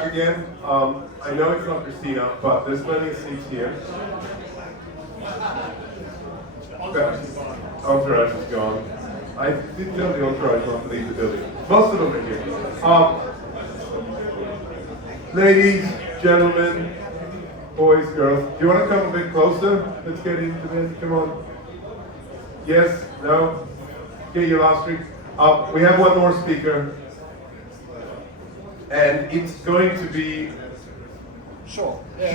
back again. I know it's not Christina, but there's plenty of seats here. Entourage is gone. I did tell the entourage not to leave the building. Most of them are here. Ladies, gentlemen, boys, girls, do you want to come a bit closer? Let's get into this. Come on. Yes? No? Get your last week. We have one more speaker. And it's going to be short, yeah.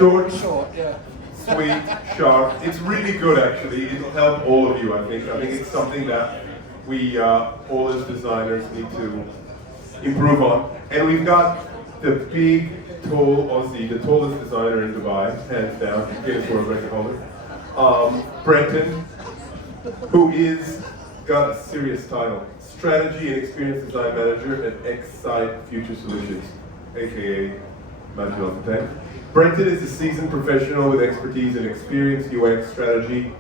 Sweet, sharp. It's really good, actually. It'll help all of you, I think. I think it's something that we, all as designers, need to improve on. And we've got the big, tall Aussie, the tallest designer in Dubai, hands down, Guinness World Record holder, Brenton, who is got a serious title. Strategy and Experience Design Manager at Excite Future Solutions, aka Magic Tech. Brenton is a seasoned professional with expertise in experience, UX strategy,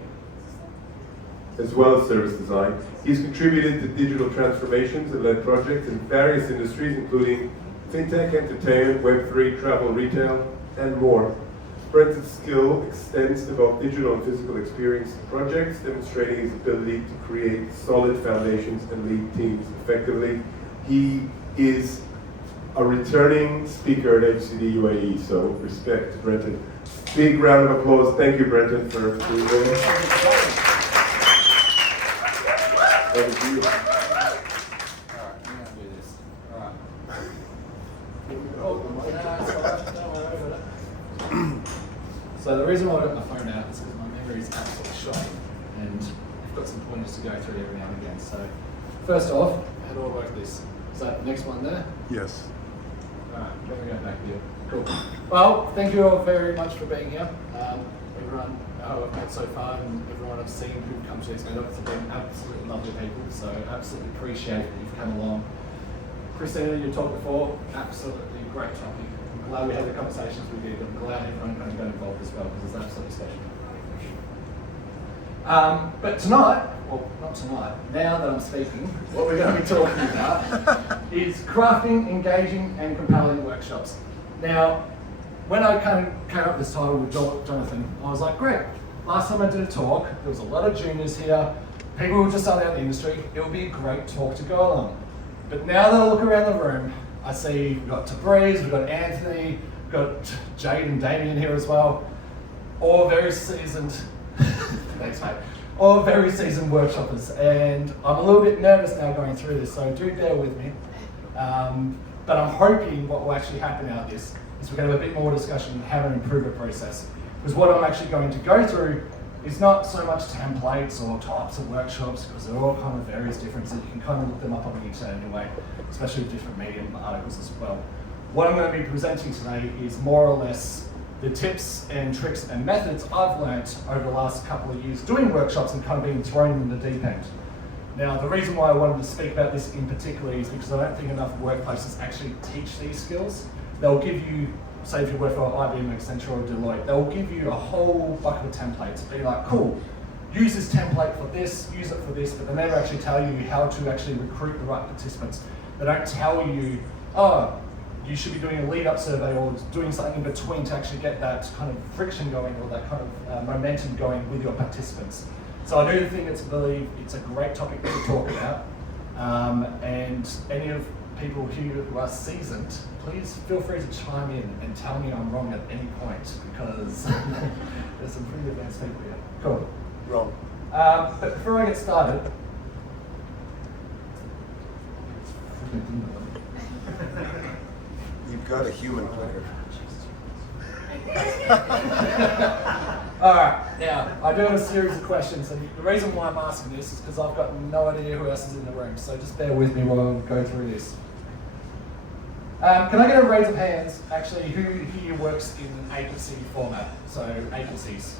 as well as service design. He's contributed to digital transformations and led projects in various industries, including Fintech, entertainment, Web3, travel, retail, and more. Brenton's skill extends to both digital and physical experience projects, demonstrating his ability to create solid foundations and lead teams effectively. He is a returning speaker at HCD UAE, so respect to Brenton. Big round of applause. Thank you, Brenton, for being there. Thank you. So the reason why I got my phone out is because my memory is absolutely shot, and I've got some pointers to go through every now and again. So first off, how do I work this? Is that the next one there? Yes. Alright, there we go, back here. Cool. Well, thank you all very much for being here. Everyone I've met so far and everyone I've seen who've come to these meetups have been absolutely lovely people, so absolutely appreciate that you've come along. Christina, you talked before, absolutely great topic. I'm glad we had the conversations with you, but I'm glad everyone kind of got involved as well, because it's absolutely special. But tonight, well, not tonight, now that I'm speaking, what we're going to be talking about is crafting, engaging, and compelling workshops. Now, when I kind of came up with this title with Jonathan, I was like, great, last time I did a talk, there was a lot of juniors here, people who were just starting out in the industry, it would be a great talk to go along. But now that I look around the room, I see we've got Tabriz, we've got Anthony, we've got Jade and Damien here as well, all very seasoned, thanks mate, all very seasoned workshoppers, and I'm a little bit nervous now going through this, so do bear with me. But I'm hoping what will actually happen out of this is we're going to have a bit more discussion on how to improve the process. Because what I'm actually going to go through is not so much templates or types of workshops, because they're all kind of various differences. You can kind of look them up on the internet anyway, especially with different Medium articles as well. What I'm going to be presenting today is more or less the tips and tricks and methods I've learnt over the last couple of years doing workshops and kind of being thrown in the deep end. Now, the reason why I wanted to speak about this in particular is because I don't think enough workplaces actually teach these skills. They'll give you, say if you work for IBM, Accenture or Deloitte, they'll give you a whole bucket of templates. Be like, cool, use this template for this, use it for this, but they never actually tell you how to actually recruit the right participants. They don't tell you, oh, you should be doing a lead-up survey or doing something in between to actually get that kind of friction going or that kind of momentum going with your participants. So I do think it's a great topic to talk about. And any of people here who are seasoned, please feel free to chime in and tell me I'm wrong at any point, because there's some pretty advanced people here. Cool. Wrong. But before I get started, You've got a human clicker. Alright, now, I do have a series of questions, and the reason why I'm asking this is because I've got no idea who else is in the room, so just bear with me while I go through this. Can I get a raise of hands, actually, who here works in an agency format? So, agencies.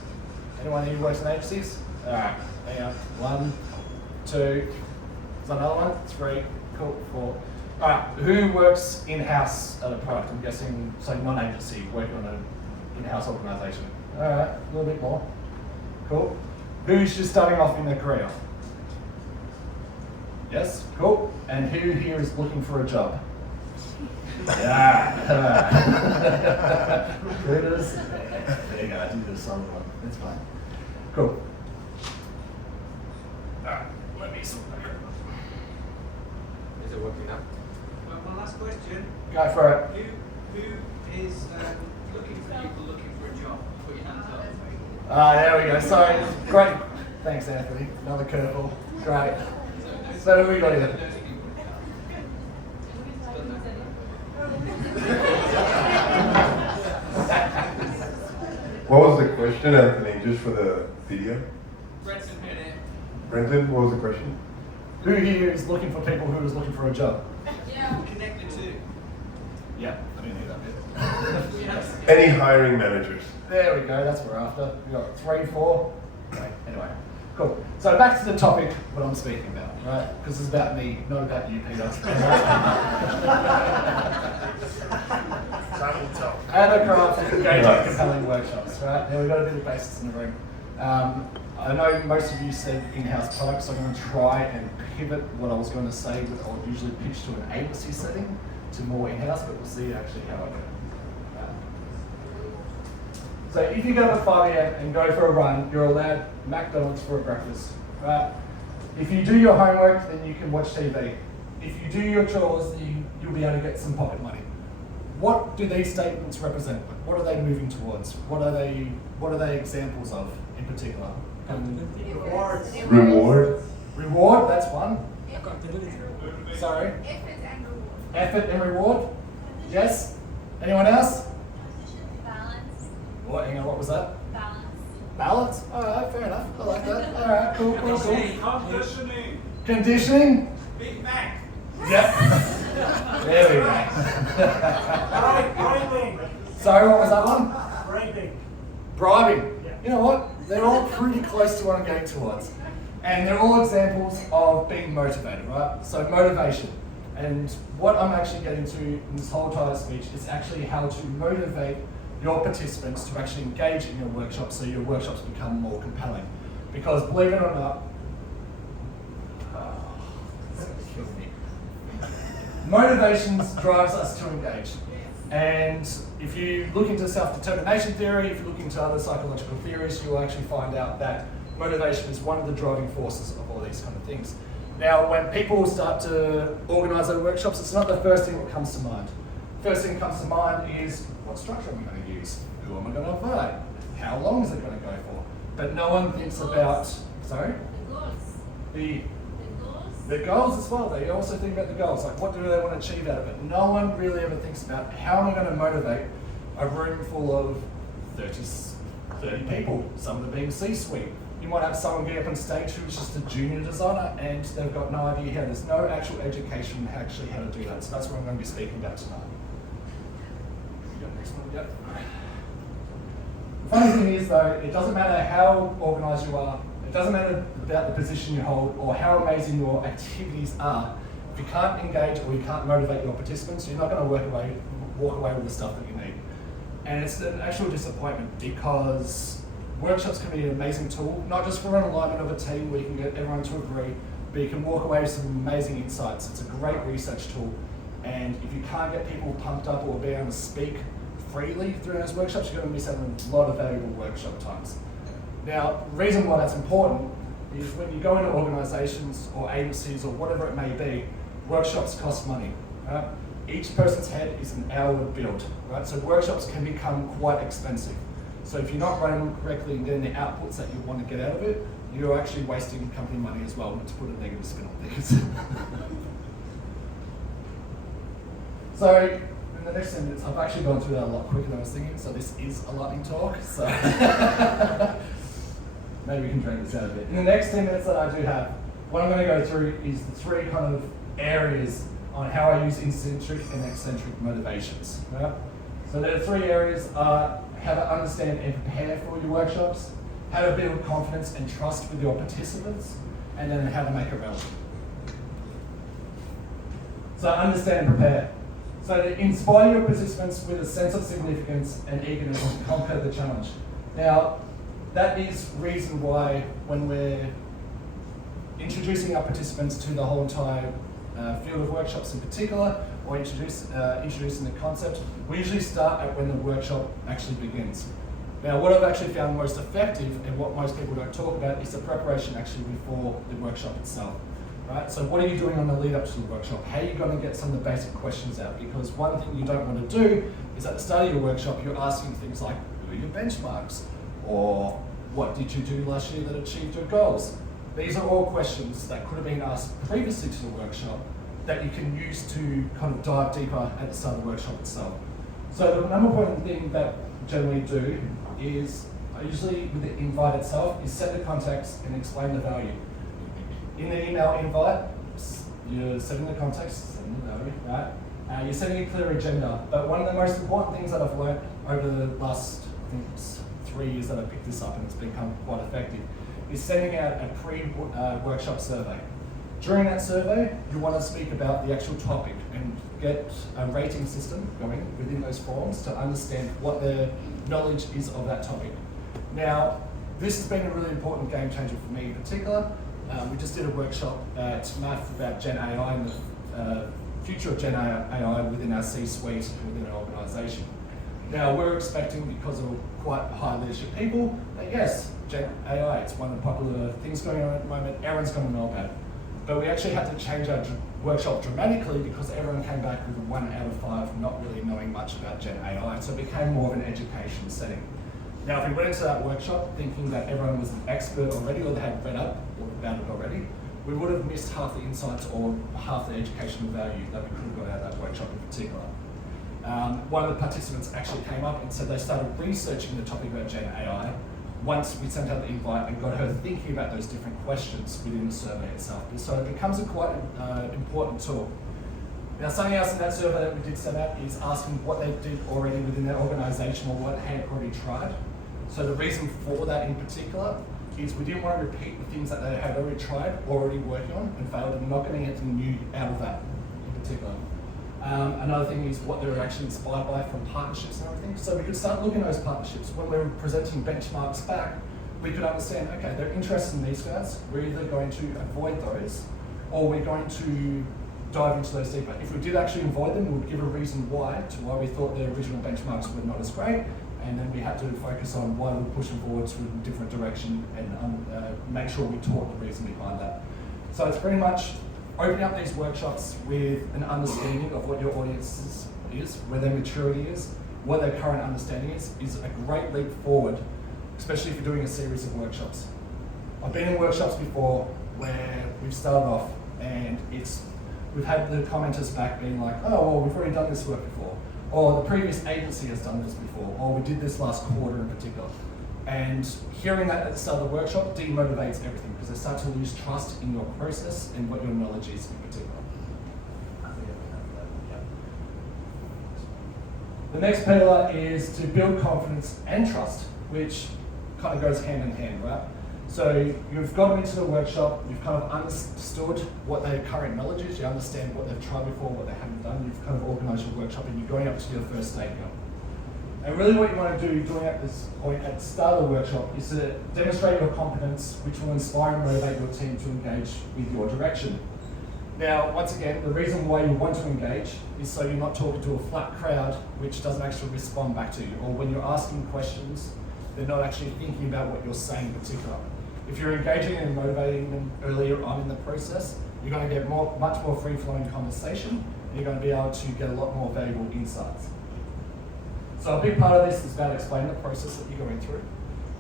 Anyone here works in agencies? Alright, hang on. 1, 2, is that another one? 3, cool, 4. Alright, who works in-house at a product? I'm guessing, so non-agency, working on an in-house organisation. Alright, a little bit more. Cool. Who's just starting off in their career? Yes, cool. And who here is looking for a job? Yeah. Recruiters. There you go, I did the solid one. That's fine. Cool. Alright, let me sort that out. Is it working now? One last question. Go for it. Who is looking for people looking for a job? Put your hands up. There we go. Sorry, great. Thanks, Anthony. Another curveball. Great. So who we got here? What was the question, Anthony, just for the video? Brenton here. Brenton, what was the question? Who here is looking for people who is looking for a job? Yeah. Connect the two. Yeah, I didn't hear that bit. Yes. Any hiring managers? There we go, that's what we're after. We've got 3, 4. Right, anyway, cool. So back to the topic, what I'm speaking about, right? Because it's about me, not about you, Peter. And a craft engaging compelling workshops, right? Now we've got a bit of basics in the room. I know most of you said in-house products, so I'm going to try and pivot what I was going to say, what I would usually pitch to an agency setting, to more in-house, but we'll see actually how I go. So if you get up at 5 AM and go for a run, you're allowed McDonald's for a breakfast, right? If you do your homework, then you can watch TV. If you do your chores, then you'll be able to get some pocket money. What do these statements represent? What are they moving towards? What are they examples of in particular? Reward. Reward, that's one. Sorry. Effort and reward. Effort and reward. Yes. Anyone else? Balance. What? Hang on. What was that? Balance. Balance. All right. Fair enough. I like that. All right. Cool. Conditioning. Conditioning. Big Mac. Yep. There we go. Bribing. Sorry. What was that one? Bribing. Bribing. You know what? They're all pretty close to what I'm going towards. And they're all examples of being motivated, right? So motivation. And what I'm actually getting to in this whole entire speech is actually how to motivate your participants to actually engage in your workshop so your workshops become more compelling. Because believe it or not, it's gonna kill me. Motivation drives us to engage. And if you look into self-determination theory, if you look into other psychological theories, you will actually find out that motivation is one of the driving forces of all these kind of things. Now, when people start to organise their workshops, it's not the first thing that comes to mind. First thing that comes to mind is, what structure am I going to use? Who am I going to invite? How long is it going to go for? But no one thinks about, sorry? The goals as well. They also think about the goals, like what do they want to achieve out of it. No one really ever thinks about how am I going to motivate a room full of 30 people, some of them being C-suite. You might have someone get up on stage who's just a junior designer and they've got no idea how. There's no actual education actually how to do that. So that's what I'm going to be speaking about tonight. You got the next one? Yep. The funny thing is though, it doesn't matter how organised you are, it doesn't matter about the position you hold or how amazing your activities are. If you can't engage or you can't motivate your participants, you're not going to walk away with the stuff that you need. And it's an actual disappointment because workshops can be an amazing tool, not just for an alignment of a team where you can get everyone to agree, but you can walk away with some amazing insights. It's a great research tool. And if you can't get people pumped up or be able to speak freely through those workshops, you're going to miss out on a lot of valuable workshop times. Now, the reason why that's important is when you go into organisations or agencies or whatever it may be, workshops cost money. Right? Each person's head is an hour build, right? So workshops can become quite expensive. So if you're not running them correctly and getting the outputs that you want to get out of it, you're actually wasting company money as well, not to put a negative spin on things. So in the next sentence, I've actually gone through that a lot quicker than I was thinking, so this is a lightning talk. So maybe we can drag this out a bit. In the next 10 minutes that I do have, what I'm going to go through is the 3 kind of areas on how I use intrinsic and eccentric motivations. Right? So there are 3 areas: how to understand and prepare for your workshops, how to build confidence and trust with your participants, and then how to make it relevant. So understand and prepare. So to inspire your participants with a sense of significance and eagerness to conquer the challenge. Now, that is reason why when we're introducing our participants to the whole entire field of workshops in particular, or introducing the concept, we usually start at when the workshop actually begins. Now, what I've actually found most effective and what most people don't talk about is the preparation actually before the workshop itself. Right? So what are you doing on the lead up to the workshop? How are you going to get some of the basic questions out? Because one thing you don't want to do is at the start of your workshop, you're asking things like, who are your benchmarks? Or what did you do last year that achieved your goals? These are all questions that could have been asked previously to the workshop that you can use to kind of dive deeper at the start of the workshop itself. So the number one thing that I generally do is, usually with the invite itself, is set the context and explain the value. In the email invite, you're setting the context, setting the value, right? You're setting a clear agenda. But one of the most important things that I've learned over the last, I think it's 3 years that I've picked this up and it's become quite effective, is sending out a pre-workshop survey. During that survey, you want to speak about the actual topic and get a rating system going within those forms to understand what the knowledge is of that topic. Now, this has been a really important game changer for me in particular. We just did a workshop at Math about Gen AI and the future of Gen AI within our C-suite and within our organisation. Now, we're expecting, because of quite high leadership people, that yes, Gen AI, it's one of the popular things going on at the moment, everyone's going to know about it. But we actually had to change our workshop dramatically because everyone came back with a 1 out of 5 not really knowing much about Gen AI, so it became more of an education setting. Now, if we went into that workshop thinking that everyone was an expert already or they had read up about it already, we would have missed half the insights or half the educational value that we could have got out of that workshop in particular. One of the participants actually came up and said they started researching the topic about Gen AI once we sent out the invite and got her thinking about those different questions within the survey itself. So it becomes a quite important tool. Now, something else in that survey that we did send out is asking what they did already within their organisation or what they had already tried. So the reason for that in particular is we didn't want to repeat the things that they had already tried, already working on, and failed, and not getting anything new out of that in particular. Another thing is what they were actually inspired by from partnerships and everything. So we could start looking at those partnerships. When we were presenting benchmarks back, we could understand, okay, they're interested in these guys. We're either going to avoid those or we're going to dive into those deeper. If we did actually avoid them, we would give a reason why we thought the original benchmarks were not as great, and then we had to focus on why we're pushing forward to a different direction and make sure we taught the reason behind that. So it's pretty much opening up these workshops with an understanding of what your audience is, where their maturity is, what their current understanding is a great leap forward, especially if you're doing a series of workshops. I've been in workshops before where we've started off and we've had the commenters back being like, oh, well, we've already done this work before, or the previous agency has done this before, or we did this last quarter in particular. And hearing that at the start of the workshop demotivates everything because they start to lose trust in your process and what your knowledge is in particular. The next pillar is to build confidence and trust, which kind of goes hand in hand, right? So you've gone into the workshop, you've kind of understood what their current knowledge is, you understand what they've tried before, what they haven't done, you've kind of organised your workshop and you're going up to your first statement. And really what you want to do during at this point at the start of the workshop is to demonstrate your competence, which will inspire and motivate your team to engage with your direction. Now, once again, the reason why you want to engage is so you're not talking to a flat crowd which doesn't actually respond back to you, or when you're asking questions, they're not actually thinking about what you're saying in particular. If you're engaging and motivating them earlier on in the process, you're going to get much more free-flowing conversation, and you're going to be able to get a lot more valuable insights. So a big part of this is about explaining the process that you're going through.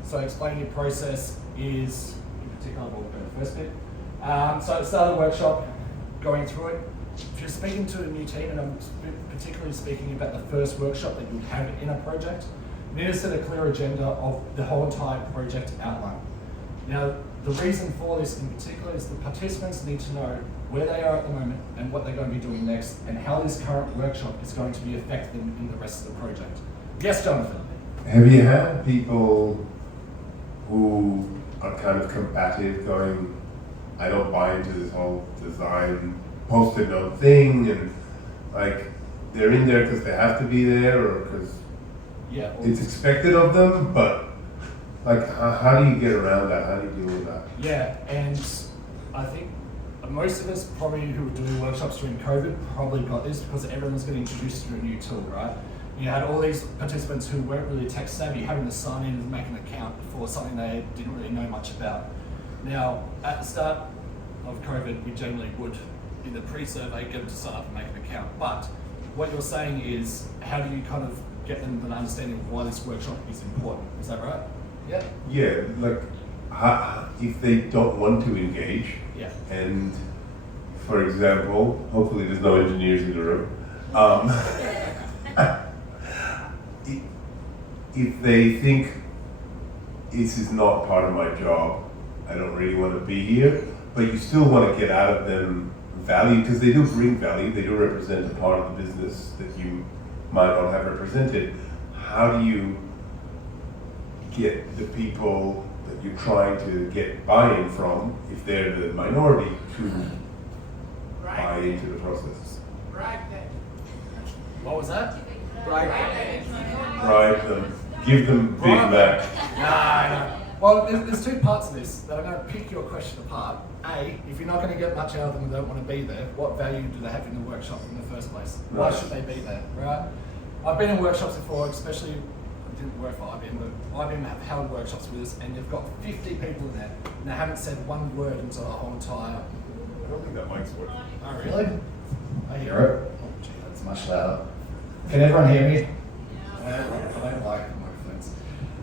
So explaining your process is, in particular, we'll go to the first bit. So at the start of the workshop, going through it, if you're speaking to a new team, and I'm particularly speaking about the first workshop that you have in a project, you need to set a clear agenda of the whole entire project outline. Now, the reason for this in particular is the participants need to know where they are at the moment and what they're going to be doing next and how this current workshop is going to be affecting them in the rest of the project. Yes, Jonathan? Have you had people who are kind of combative going, I don't buy into this whole design post-it note thing, and like they're in there because they have to be there or because it's expected of them, but like how do you get around that? How do you deal with that? Yeah, and I think most of us probably who were doing workshops during COVID probably got this because everyone's getting introduced to a new tool, right? You had all these participants who weren't really tech savvy having to sign in and make an account for something they didn't really know much about. Now, at the start of COVID, we generally would, in the pre-survey, get them to sign up and make an account. But what you're saying is, how do you kind of get them an understanding of why this workshop is important? Is that right? Yeah. Yeah, like if they don't want to engage, Yeah. and for example, hopefully there's no engineers in the room. If they think this is not part of my job, I don't really want to be here, but you still want to get out of them value, because they do bring value, they do represent a part of the business that you might not have represented. How do you get the people that you're trying to get buy-in from, if they're the minority, to buy into the process? What was that? Bribe them, give them Big Mac. No. Well, there's two parts of this that I'm going to pick your question apart. A, if you're not going to get much out of them and don't want to be there, what value do they have in the workshop in the first place? Why Right. should they be there, right? I've been in workshops before, especially, I didn't work for IBM, but IBM have held workshops with us, and they've got 50 people in there, and they haven't said one word until the whole entire. I don't think that mic's working. Oh, really? I hear it. Oh, gee, that's much louder. Can everyone hear me? I don't like microphones.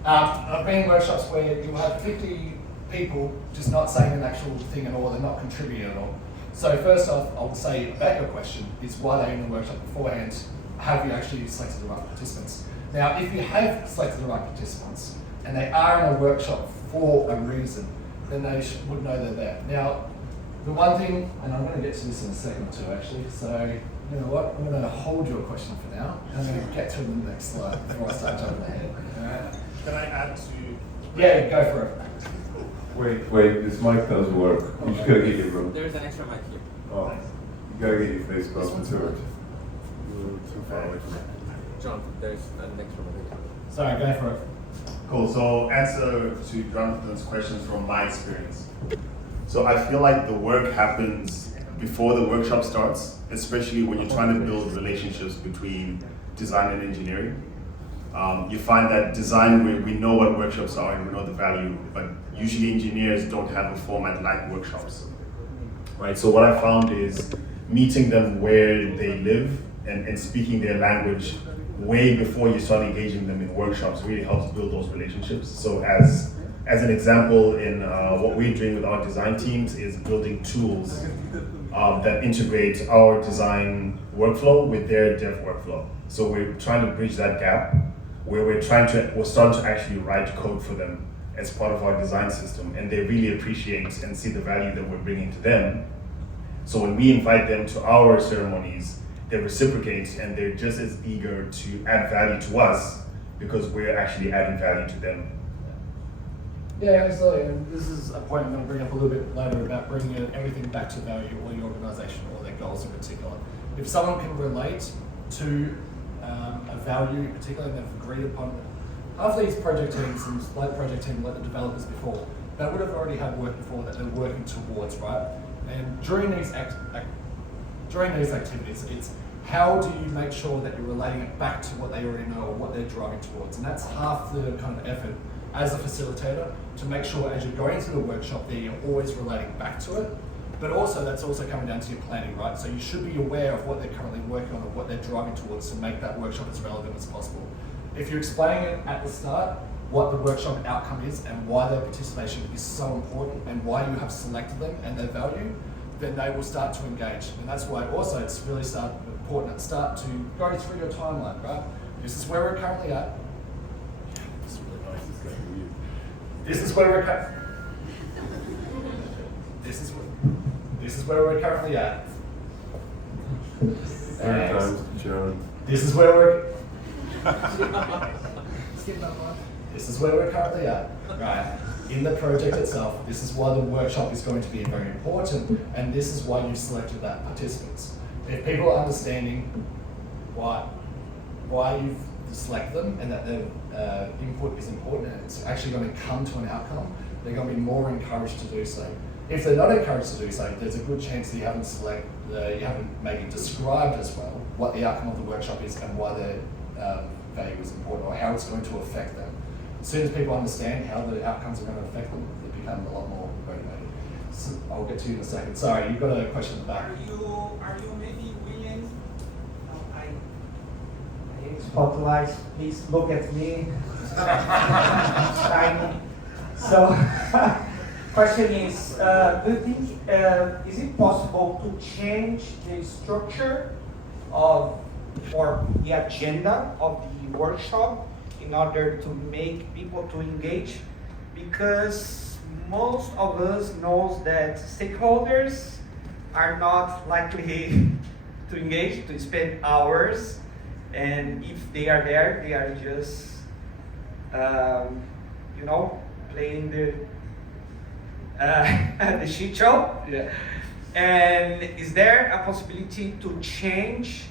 I've been in workshops where you have 50 people just not saying an actual thing at all, they're not contributing at all. So first off, I would say about your question is why they're in the workshop beforehand. Have you actually selected the right participants? Now, if you have selected the right participants and they are in a workshop for a reason, then they would know they're there. Now, the one thing, and I'm going to get to this in a second or two actually, so you know what, I'm going to hold your question for now, and I'm going to get to it in the next slide before I start jumping ahead. Alright? Can I add to? Yeah, go for it. Wait, this mic doesn't work. You just gotta get your room. There's an extra mic here. Oh, you gotta get your face closer to it. You're too far away from it. John, there's an extra mic. Sorry, go for it. Cool. So answer to Jonathan's questions from my experience. So I feel like the work happens before the workshop starts, especially when you're trying to build relationships between design and engineering. You find that design, we know what workshops are and we know the value, but usually engineers don't have a format like workshops, right? So what I found is meeting them where they live and speaking their language way before you start engaging them in workshops really helps build those relationships. So as an example, in what we're doing with our design teams is building tools that integrate our design workflow with their dev workflow. So we're trying to bridge that gap where we're starting to actually write code for them as part of our design system, and they really appreciate and see the value that we're bringing to them. So when we invite them to our ceremonies, they reciprocate and they're just as eager to add value to us because we're actually adding value to them. Yeah, absolutely. And this is a point I'm going to bring up a little bit later about bringing everything back to value or your organisation or their goals in particular. If someone can relate to a value in particular and they've agreed upon it, half these project teams, and like the project team, like the developers before, they would have already had work before that they're working towards, right? And during these activities, it's how do you make sure that you're relating it back to what they already know or what they're driving towards? And that's half the kind of effort as a facilitator to make sure as you're going through the workshop that you're always relating back to it. But also that's also coming down to your planning, right? So you should be aware of what they're currently working on or what they're driving towards to make that workshop as relevant as possible. If you're explaining it at the start, what the workshop outcome is and why their participation is so important and why you have selected them and their value, then they will start to engage. And that's why also it's really important to start to go through your timeline, right? This is where we're currently at. This is really nice, this is going to be weird. This is where we're currently at. Third time's John. This is where we're This is where we're currently at, right? In the project itself, this is why the workshop is going to be very important, and this is why you selected that participants. If people are understanding why you've selected them and that their input is important and it's actually going to come to an outcome, they're going to be more encouraged to do so. If they're not encouraged to do so, there's a good chance that you haven't maybe described as well what the outcome of the workshop is and why their value is important or how it's going to affect them. As soon as people understand how the outcomes are going to affect them, they become a lot more motivated. So I'll get to you in a second. Sorry, you've got a question in the back. Are you maybe willing? Spotlight, please look at me. Tiny. So, question is, do you think, is it possible to change the structure of, or the agenda of the workshop in order to make people to engage? Because most of us knows that stakeholders are not likely to engage, to spend hours, and if they are there, they are just, playing the the shit show. Yeah. And is there a possibility to change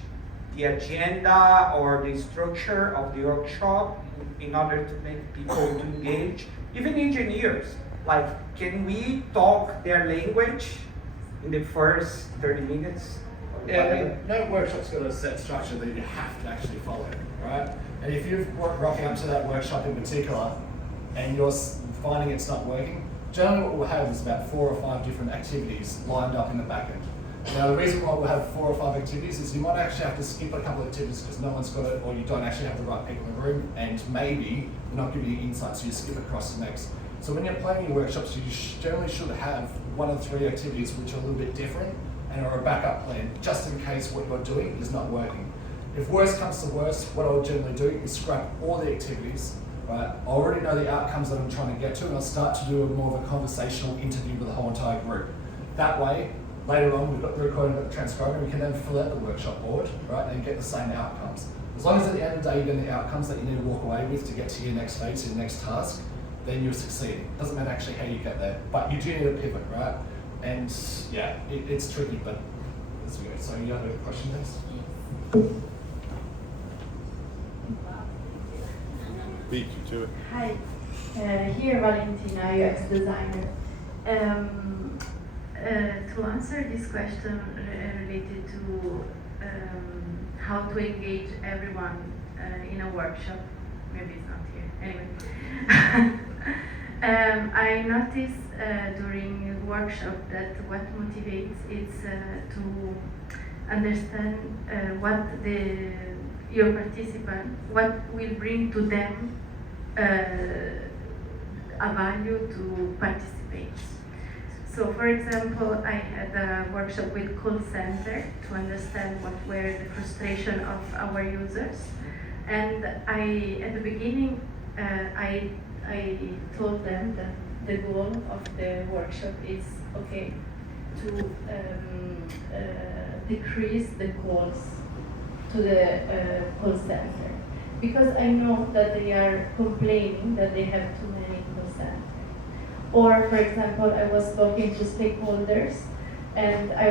the agenda or the structure of the workshop in order to make people to engage, even engineers? Like, can we talk their language in the first 30 minutes? Yeah, I mean, no workshop's got a set structure that you have to actually follow, right? And if you're rocking up to that workshop in particular and you're finding it's not working, generally what we'll have is about 4 or 5 different activities lined up in the back end. Now the reason why we'll have 4 or 5 activities is you might actually have to skip a couple of activities because no one's got it, or you don't actually have the right people in the room, and maybe they're not giving you insights, so you skip across the next. So when you're planning your workshops, you generally should have 1 or 3 activities which are a little bit different and are a backup plan, just in case what you're doing is not working. If worst comes to worst, what I'll generally do is scrap all the activities, right? I already know the outcomes that I'm trying to get to, and I'll start to do more of a conversational interview with the whole entire group. That way, later on, we've got the recording, we've got the transcribing, we can then fill out the workshop board, right, and get the same outcomes. As long as at the end of the day, you're getting the outcomes that you need to walk away with to get to your next phase, your next task, then you're succeeding. Doesn't matter actually how you get there, but you do need a pivot, right? And yeah, it's tricky, but let's go. So you have a question next? Beat you to it. Hi, here Valentina, UX designer. To answer this question related to how to engage everyone in a workshop, maybe it's not here, anyway. I noticed during workshop that what motivates is to understand what your participant, what will bring to them a value to participate. So for example, I had a workshop with call center to understand what were the frustration of our users. And at the beginning, I told them that the goal of the workshop is, okay, to decrease the calls to the call center. Because I know that they are complaining that they have too many call centers. Or, for example, I was talking to stakeholders and I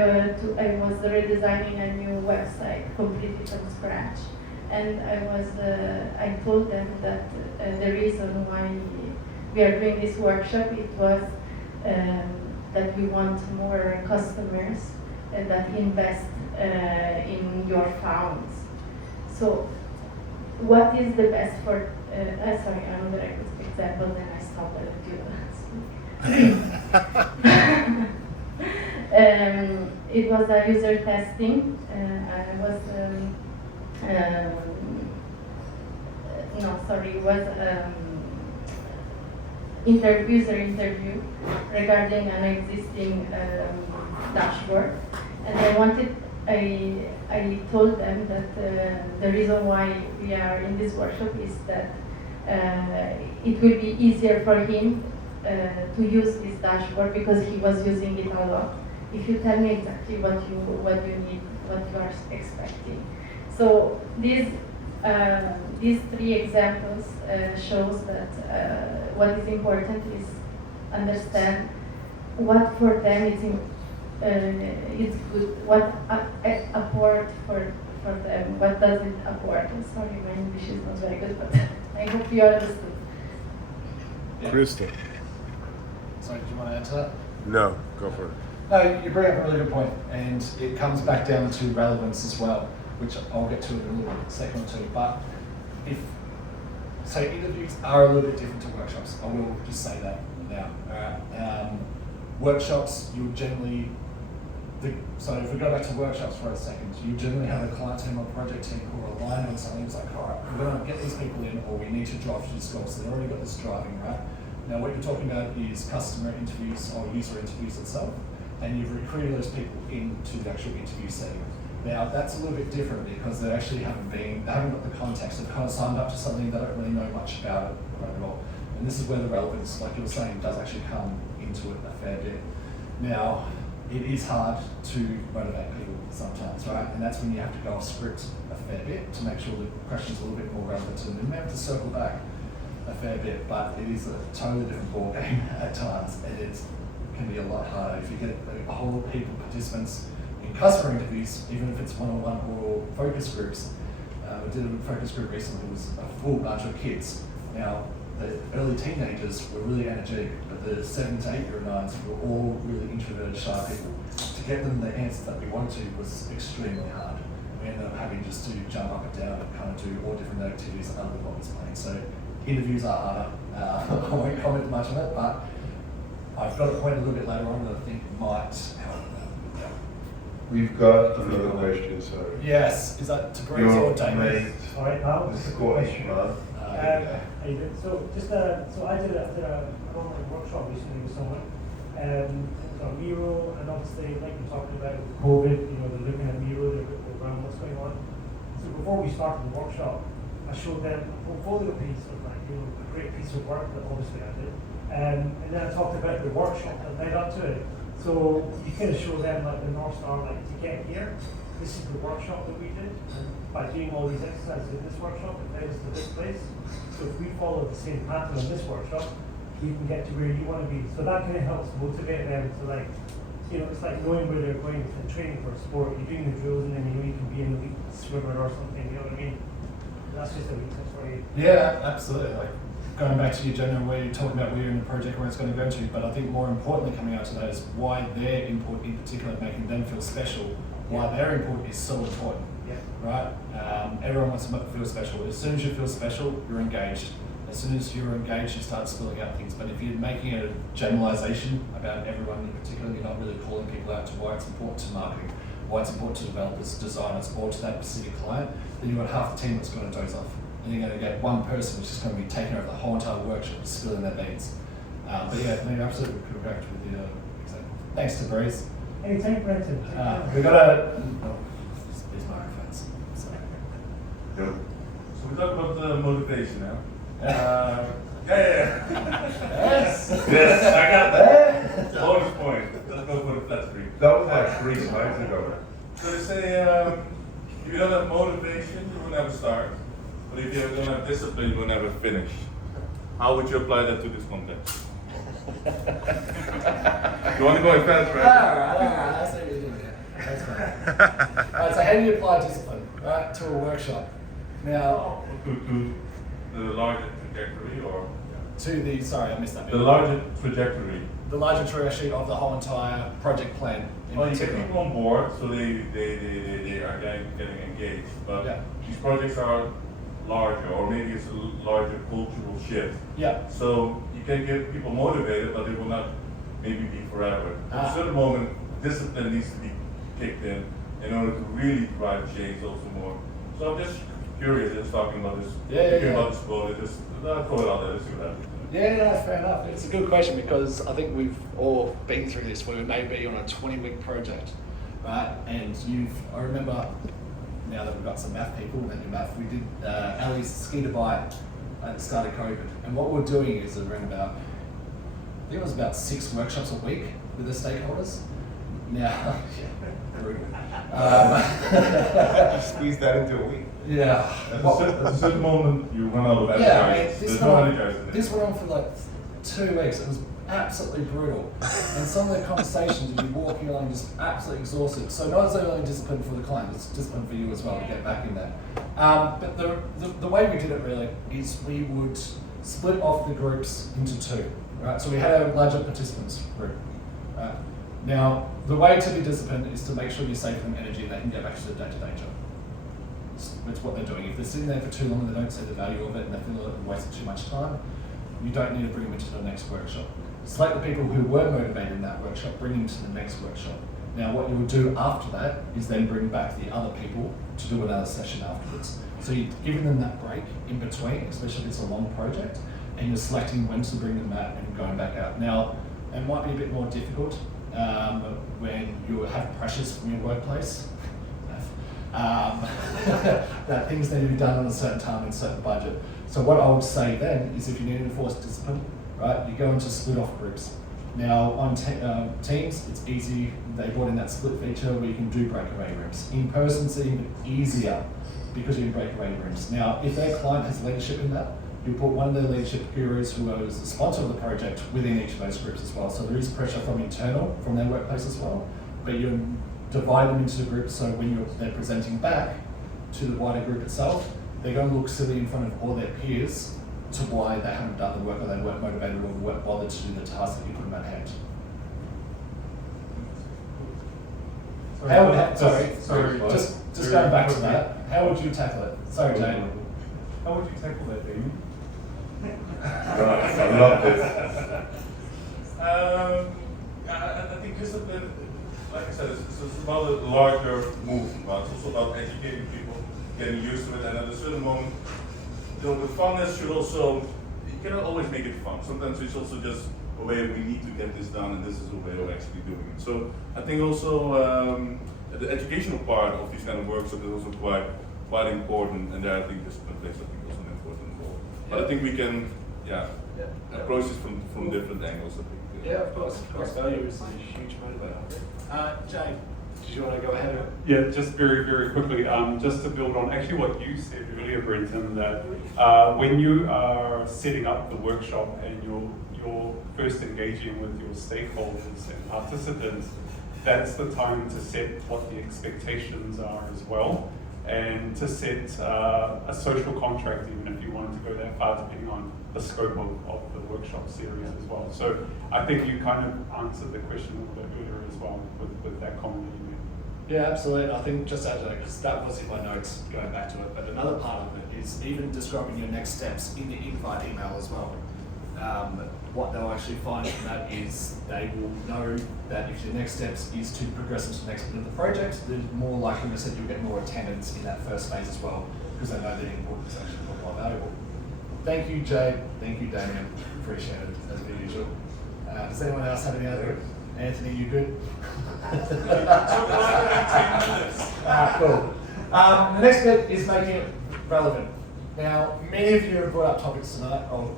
was redesigning a new website completely from scratch. And I told them that the reason why we are doing this workshop, it was that we want more customers that invest in your funds. So what is the best for, sorry, another example, then I stop it was a user testing. It was user interview regarding an existing dashboard, and I told them that the reason why we are in this workshop is that it will be easier for him to use this dashboard because he was using it a lot. If you tell me exactly what you need, what you are expecting. So these 3 examples shows that what is important is understand what for them it's good, what apport for them, what doesn't apport. I'm sorry, my English is not very good, but I hope you understood. Crystal. Sorry, do you want to add to that? No, go for it. No, you bring up a really good point, and it comes back down to relevance as well, which I'll get to in a little second or two. But so interviews are a little bit different to workshops. I will just say that now. Alright. Workshops, you generally. So if we go back to workshops for a second, you generally have a client team or project team who are aligned on something. It's like, all right, we're going to get these people in, or we need to drive to this goal. So they've already got this driving, right? Now what you're talking about is customer interviews or user interviews itself, and you've recruited those people into the actual interview setting. Now that's a little bit different because they actually haven't got the context. They've kind of signed up to something they don't really know much about it right at all. And this is where the relevance, like you were saying, does actually come into it a fair bit. Now, it is hard to motivate people sometimes, right? And that's when you have to go off script a fair bit to make sure the question's a little bit more relevant to them. And you may have to circle back a fair bit, but it is a totally different ballgame at times, and it can be a lot harder. If you get a whole heap of participants in customer interviews, even if it's one-on-one or focus groups. We did a focus group recently, it was a full bunch of kids. Now, the early teenagers were really energetic, but the 7 to 8 year olds were all really introverted, shy people. To get them the answers that we wanted to was extremely hard. We ended up having just to jump up and down and kind of do all different activities other than what was playing. So interviews are harder. I won't comment much on it, but I've got a point a little bit later on that I think might help. We've got another question, sorry. Yes, is that to Bruce or David? All right, pal. The Scottish man. How you doing? So I did an online workshop recently with someone. It was on Miro, and obviously, like you're talking about COVID, they're looking at Miro, they're around what's going on. So before we started the workshop, I showed them a portfolio piece of a great piece of work that obviously I did. And then I talked about the workshop that led up to it. So you kind of show them the North Star, to get here, this is the workshop that we did. And by doing all these exercises in this workshop, it led us to this place. So if we follow the same pattern in this workshop, you can get to where you want to be. So that kind of helps motivate them to it's like knowing where they're going and training for a sport. You're doing the drills and then you can be an elite swimmer or something, you know what I mean? That's just a weak tip for you. Yeah, absolutely. Going back to your general where you're talking about where you're in the project, where it's going to go to, but I think more importantly coming out today is why their input in particular, making them feel special, why their input is so important, right? Everyone wants to feel special. As soon as you feel special, you're engaged. As soon as you're engaged, you start spilling out things. But if you're making a generalization about everyone in particular, you're not really calling people out to why it's important to marketing, why it's important to developers, designers, or to that specific client, then you've got half the team that's going to doze off. And you're going to get one person who's just going to be taking over the whole entire workshop, spilling their beans. But yeah, absolutely correct with the example. Thanks to Breeze. Anytime, Brenton. We've got a. These microphones. Yep. So we talk about the motivation now. Yes. Yes, I got that. Bonus point. Let's go for the flat screen. That was like 3 slides ago. So they say if you don't have motivation, you will never start. But if you don't have discipline, you will never finish. How would you apply that to this context? You want to go fast, right? Alright, I see what you're doing there. That's fine. Alright, so how do you apply discipline, right, to a workshop? Now, To the larger trajectory, or to the, sorry, I missed that bit. the larger trajectory. The larger trajectory of the whole entire project plan. Well, you get people on board, so they are getting engaged. But these projects are larger, or maybe it's a larger cultural shift. Yeah. So you can get people motivated, but it will not maybe be forever. At a certain moment, discipline needs to be kicked in order to really drive change also more. So I'm just curious, just talking about this, about this quote, just throw it out there, let's see what happens. Yeah, fair enough. It's a good question because I think we've all been through this where we may be on a 20-week project, right? And I remember, now that we've got some math people, we did Ali's ski Dubai at the start of COVID. And what we're doing is around about, I think it was about 6 workshops a week with the stakeholders. Now, brutal. Squeeze that into a week. Yeah. At a certain moment, you run out of energizers. Yeah, I mean, There's no energizer there. this went on for like 2 weeks. It was absolutely brutal. And some of the conversations, you'd be walking along just absolutely exhausted. So not only discipline for the client, it's discipline for you as well to get back in there. But the way we did it really is we would split off the groups into 2. Right? So we had a larger participants group. Now, the way to be disciplined is to make sure you save them energy and they can get back to the day-to-day job. That's what they're doing. If they're sitting there for too long and they don't see the value of it and they feel like they've wasted too much time, you don't need to bring them into the next workshop. Select the people who were motivated in that workshop, bring them to the next workshop. Now, what you will do after that is then bring back the other people to do another session afterwards. So you're giving them that break in between, especially if it's a long project, and you're selecting when to bring them out and going back out. Now, it might be a bit more difficult when you have pressures from your workplace, that things need to be done on a certain time and a certain budget. So what I would say then is if you need to enforce discipline, right, you go into split off groups. Now on Teams, it's easy. They brought in that split feature where you can do breakaway rooms. In person, it's even easier because you can breakaway rooms. Now, if their client has leadership in that, you put one of their leadership gurus who is the sponsor of the project within each of those groups as well. So there is pressure from internal, from their workplace as well, but you divide them into groups so when they're presenting back to the wider group itself, they're going to look silly in front of all their peers to why they haven't done the work or they weren't motivated or weren't bothered to do the task that you put them at hand. Just going back to that, how would you tackle it? Sorry, Jane. How would you tackle that, Damien? I love this. I think discipline, like I said, it's about a larger movement, but it's also about educating people, getting used to it, and at a certain moment, the funness should also, you cannot always make it fun. Sometimes it's also just a way of we need to get this done, and this is a way of actually doing it. So I think also the educational part of these kind of workshops is also quite important, and there I think discipline plays also an important role. But I think we can, approach this from different angles. I think. Yeah, of course. Value is a huge motivator. Jane, did you want to go ahead? Yeah, just very, very quickly, just to build on actually what you said earlier, Brenton, that when you are setting up the workshop and you're first engaging with your stakeholders and participants, that's the time to set what the expectations are as well, and to set a social contract, even if you wanted to go that far, depending on the scope of the workshop series as well. So I think you kind of answered the question a little bit earlier as well with that comment that you made. Yeah, absolutely. I think just add to that, because that was in my notes going back to it, but another part of it is even describing your next steps in the invite email as well. What they'll actually find from that is they will know that if your next steps is to progress into the next bit of the project, there's more likelihood that you'll get more attendance in that first phase as well, because they know that input is actually more valuable. Thank you, Jade. Thank you, Damien. Appreciate it, as per usual. Does anyone else have any other? Anthony, you good? Cool. The next bit is making it relevant. Now, many of you have brought up topics tonight, or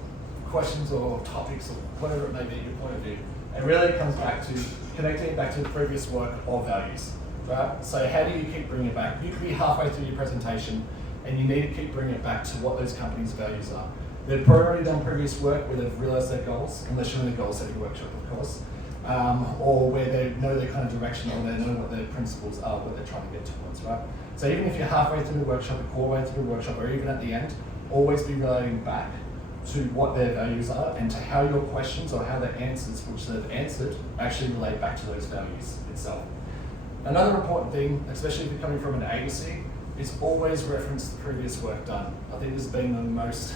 questions or topics or whatever it may be, your point of view. And really it comes back to connecting it back to the previous work or values, right? So how do you keep bringing it back? You could be halfway through your presentation and you need to keep bringing it back to what those companies' values are. They've probably already done previous work where they've realised their goals, unless you're in a goal setting workshop, of course, or where they know their kind of direction or they know what their principles are, what they're trying to get towards, right? So even if you're halfway through the workshop, a quarter way through the workshop, or even at the end, always be relating back to what their values are and to how your questions or how the answers which they've answered actually relate back to those values itself. Another important thing, especially if you're coming from an agency, is always reference the previous work done. I think this has been the most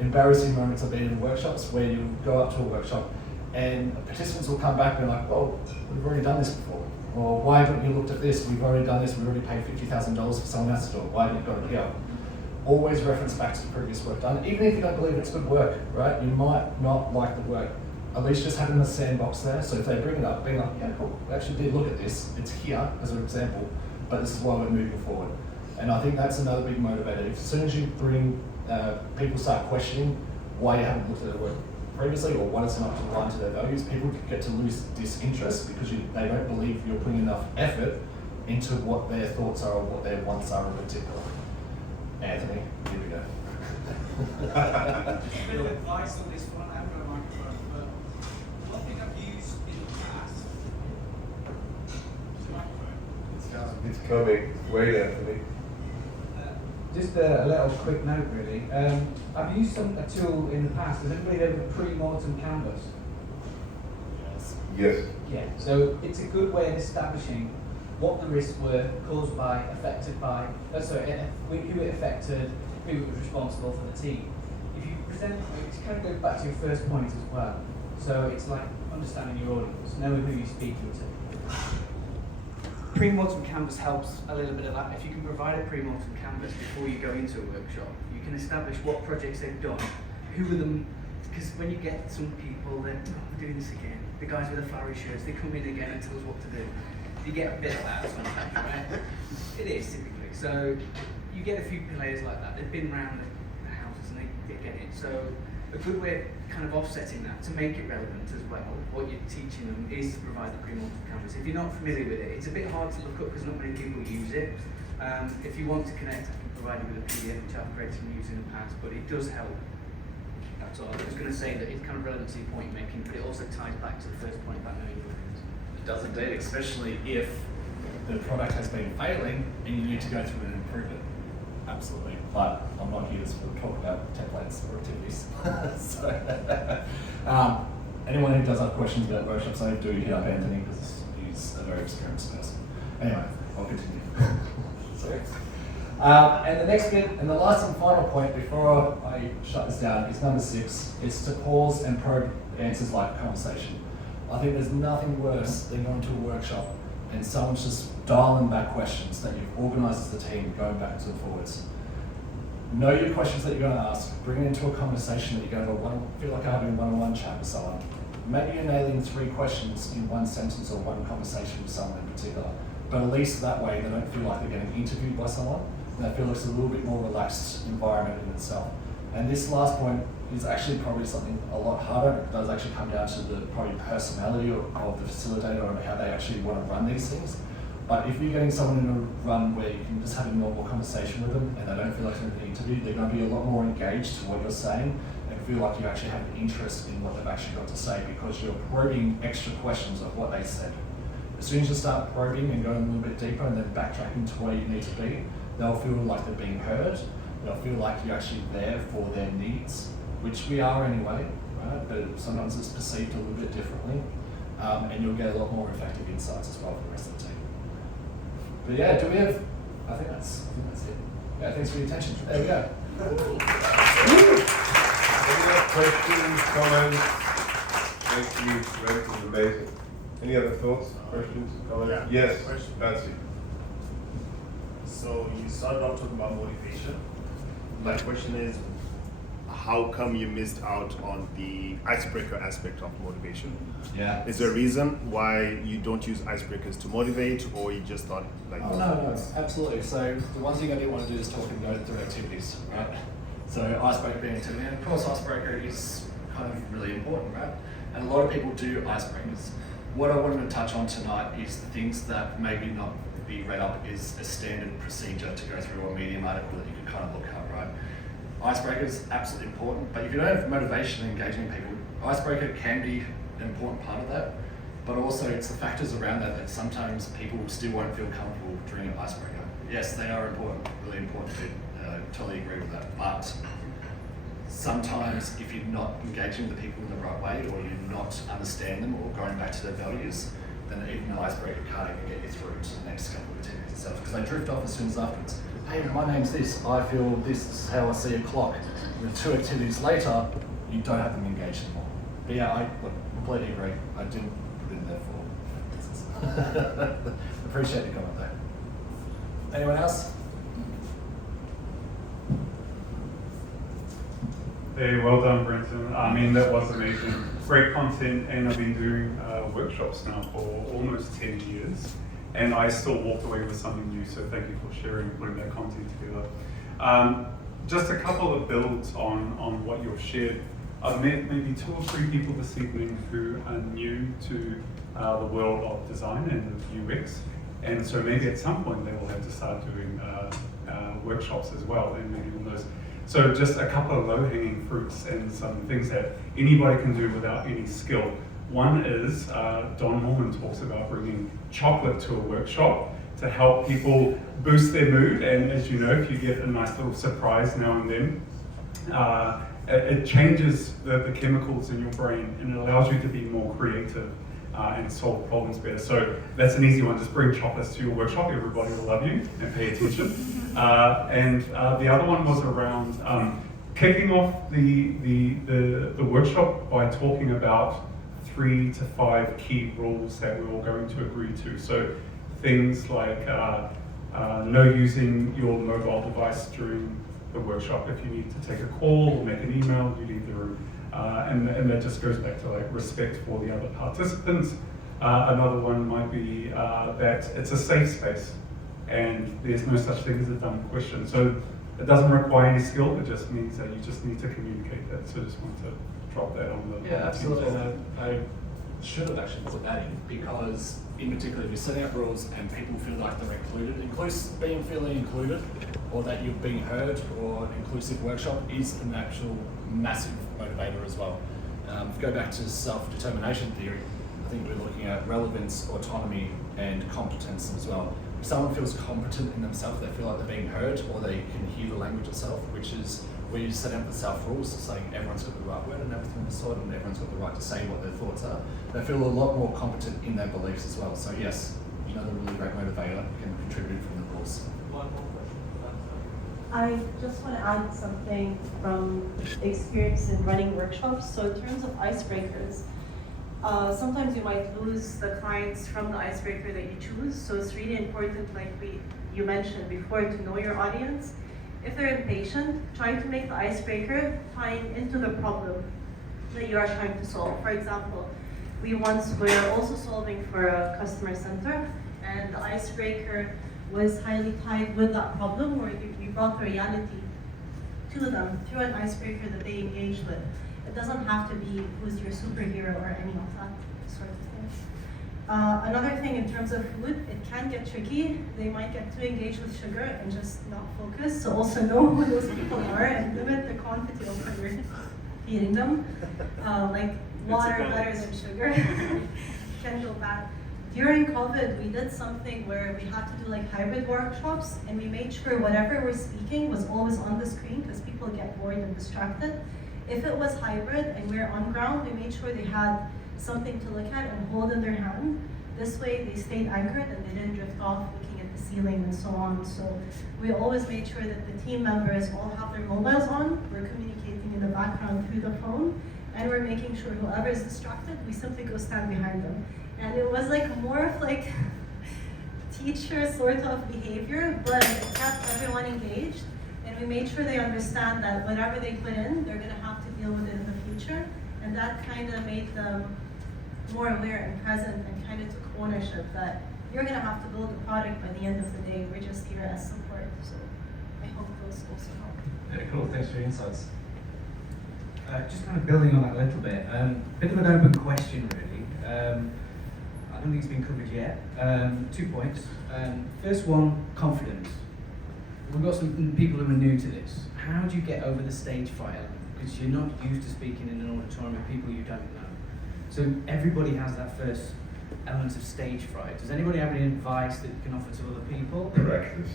embarrassing moments I've been in workshops where you go up to a workshop and participants will come back and be like, well, we've already done this before. Or why haven't you looked at this? We've already done this, we've already paid $50,000 for someone else to do it. Why haven't you got it here? Always reference back to the previous work done. Even if you don't believe it's good work, right? You might not like the work. At least just having the sandbox there. So if they bring it up, being like, yeah, cool, we actually did look at this. It's here as an example, but this is why we're moving forward. And I think that's another big motivator. As soon as you bring, people start questioning why you haven't looked at the work previously or what is not aligned to their values, people get to lose disinterest because they don't believe you're putting enough effort into what their thoughts are or what their wants are in particular. Anthony, here we go. A bit of advice on this one, I haven't got a microphone, but one thing I've used in the past. Is the microphone? It's coming. Wait, Anthony. Just a little quick note, really. I've used a tool in the past. Has anybody ever pre-mortem canvas? Yes. Yeah, so it's a good way of establishing what the risks were caused by, affected by, who it affected, who was responsible for the team. If you present, it kind of goes back to your first point as well. So it's like understanding your audience, knowing who you're speaking to. Pre-mortem canvas helps a little bit of that. If you can provide a pre-mortem canvas before you go into a workshop, you can establish what projects they've done, who are them, because when you get some people that, we're doing this again, the guys with the flowery shirts, they come in again and tell us what to do. You get a bit of that sometimes, right? It is typically. So you get a few players like that. They've been around the houses and they get it. So a good way of kind of offsetting that to make it relevant as well, what you're teaching them is to provide the pre-mortem canvas. If you're not familiar with it, it's a bit hard to look up because not many people use it. If you want to connect, I can provide you with a PDF which I've created and used in the past, but it does help. That's all. I was going to say that it's kind of relevant to your point making, but it also ties back to the first point about knowing your audience. It does indeed, especially if the product has been failing and you need to go through and improve it. Absolutely. But I'm not here to sort of talk about templates or activities. So, anyone who does have questions about workshops, I do hit up Anthony because he's a very experienced person. Anyway, I'll continue. Sorry. And the next bit, and the last and final point before I shut this down, is number 6. It's to pause and probe answers like a conversation. I think there's nothing worse than going to a workshop and someone's just dialing back questions that you've organised as the team, going backwards and forwards. Know your questions that you're going to ask, bring it into a conversation that you're going to feel like having a one-on-one chat with someone. Maybe you're nailing 3 questions in one sentence or one conversation with someone in particular, but at least that way they don't feel like they're getting interviewed by someone, and they feel like it's a little bit more relaxed environment in itself. And this last point is actually probably something a lot harder. It does actually come down to the probably personality of the facilitator and how they actually want to run these things. But if you're getting someone in a run where you can just have a normal conversation with them and they don't feel like they're in an interview, they're going to be a lot more engaged to what you're saying and feel like you actually have an interest in what they've actually got to say because you're probing extra questions of what they said. As soon as you start probing and going a little bit deeper and then backtracking to where you need to be, they'll feel like they're being heard. They'll feel like you're actually there for their needs, which we are anyway, right? But sometimes it's perceived a little bit differently, and you'll get a lot more effective insights as well for the rest of the team. But yeah, do we have? I think that's it. Yeah, thanks for your attention. There we go. Any other questions, comments? Thank you, Brenton, amazing. Any other thoughts, questions, comments? Yeah. Yes, Question. Nancy. So you started off talking about motivation. My question is, how come you missed out on the icebreaker aspect of motivation? Yeah. Is there a reason why you don't use icebreakers to motivate, or you just thought like? Oh, no, absolutely. So the one thing I do want to do is talk and go through activities, right? So icebreaker being activity, and of course icebreaker is kind of really important, right? And a lot of people do icebreakers. What I wanted to touch on tonight is the things that maybe not be read up is a standard procedure to go through a Medium article that you can kind of look at, right? Icebreaker is absolutely important, but if you don't have motivation and engaging people, icebreaker can be an important part of that, but also it's the factors around that sometimes people still won't feel comfortable during an icebreaker. Yes, they are important, really important, totally agree with that, but sometimes if you're not engaging the people in the right way or you're not understanding them or going back to their values, then even an icebreaker can't even get you through to the next couple of activities itself because they drift off as soon as afterwards. Hey, my name's this, I feel this is how I see a clock. With 2 activities later, you don't have them engaged anymore. But yeah, I completely agree. I didn't put it in there for appreciate the comment there. Anyone else? Hey, well done, Brenton. I mean, that was amazing. Great content, and I've been doing workshops now for almost 10 years, and I still walked away with something new, so thank you for sharing and putting that content together. Just a couple of builds on what you've shared. I've met maybe 2 or 3 people this evening who are new to the world of design and UX, and so maybe at some point they will have to start doing workshops as well, and maybe on those. So just a couple of low-hanging fruits and some things that anybody can do without any skill. One is, Don Norman talks about bringing chocolate to a workshop to help people boost their mood, and as you know, if you get a nice little surprise now and then, it changes the chemicals in your brain and it allows you to be more creative. and solve problems better. So that's an easy one. Just bring chocolates to your workshop. Everybody will love you and pay attention. And the other one was around kicking off the workshop by talking about 3 to 5 key rules that we're all going to agree to. So things like no using your mobile device during the workshop. If you need to take a call or make an email, you leave the room. And that just goes back to like respect for the other participants. Another one might be that it's a safe space and there's no such thing as a dumb question. So it doesn't require any skill, it just means that you just need to communicate that. So I just want to drop that on the Yeah, absolutely. And I should have actually put that in, because in particular, if you're setting up rules and people feel like they're included, feeling included, or that you're being heard, or an inclusive workshop is an actual massive motivator as well. If we go back to self-determination theory, I think we're looking at relevance, autonomy, and competence as well. If someone feels competent in themselves, they feel like they're being heard, or they can hear the language itself, which is where you set up the self-rules, saying everyone's got the right word and everything of the sort, and everyone's got the right to say what their thoughts are. They feel a lot more competent in their beliefs as well. So yes, another really great motivator can contribute from the rules. I just want to add something from experience in running workshops. So in terms of icebreakers, sometimes you might lose the clients from the icebreaker that you choose. So it's really important, like you mentioned before, to know your audience. If they're impatient, try to make the icebreaker tying into the problem that you are trying to solve. For example, we once were also solving for a customer center, and the icebreaker was highly tied with that problem, where we brought the reality to them through an icebreaker that they engage with. It doesn't have to be who's your superhero or any of that sort of thing. Another thing in terms of food, it can get tricky. They might get too engaged with sugar and just not focus. So also know who those people are and limit the quantity of what you're feeding them. Like water better than sugar can go bad. During COVID, we did something where we had to do like hybrid workshops, and we made sure whatever we're speaking was always on the screen, because people get bored and distracted. If it was hybrid and we're on ground, we made sure they had something to look at and hold in their hand. This way they stayed anchored and they didn't drift off looking at the ceiling and so on. So we always made sure that the team members all have their mobiles on. We're communicating in the background through the phone, and we're making sure whoever is distracted, we simply go stand behind them. And it was like more of like teacher sort of behavior, but it kept everyone engaged. And we made sure they understand that whatever they put in, they're gonna have to deal with it in the future. And that kind of made them more aware and present, and kind of took ownership that you're gonna have to build a product by the end of the day. We're just here as support. So I hope those also help. Yeah, cool. Thanks for your insights. Just kind of building on that a little bit, bit of an open question really. I don't think it's been covered yet. 2 points. First one, confidence. We've got some people who are new to this. How do you get over the stage fright element? Because you're not used to speaking in an auditorium with people you don't know. So everybody has that first element of stage fright. Does anybody have any advice that you can offer to other people? Practice.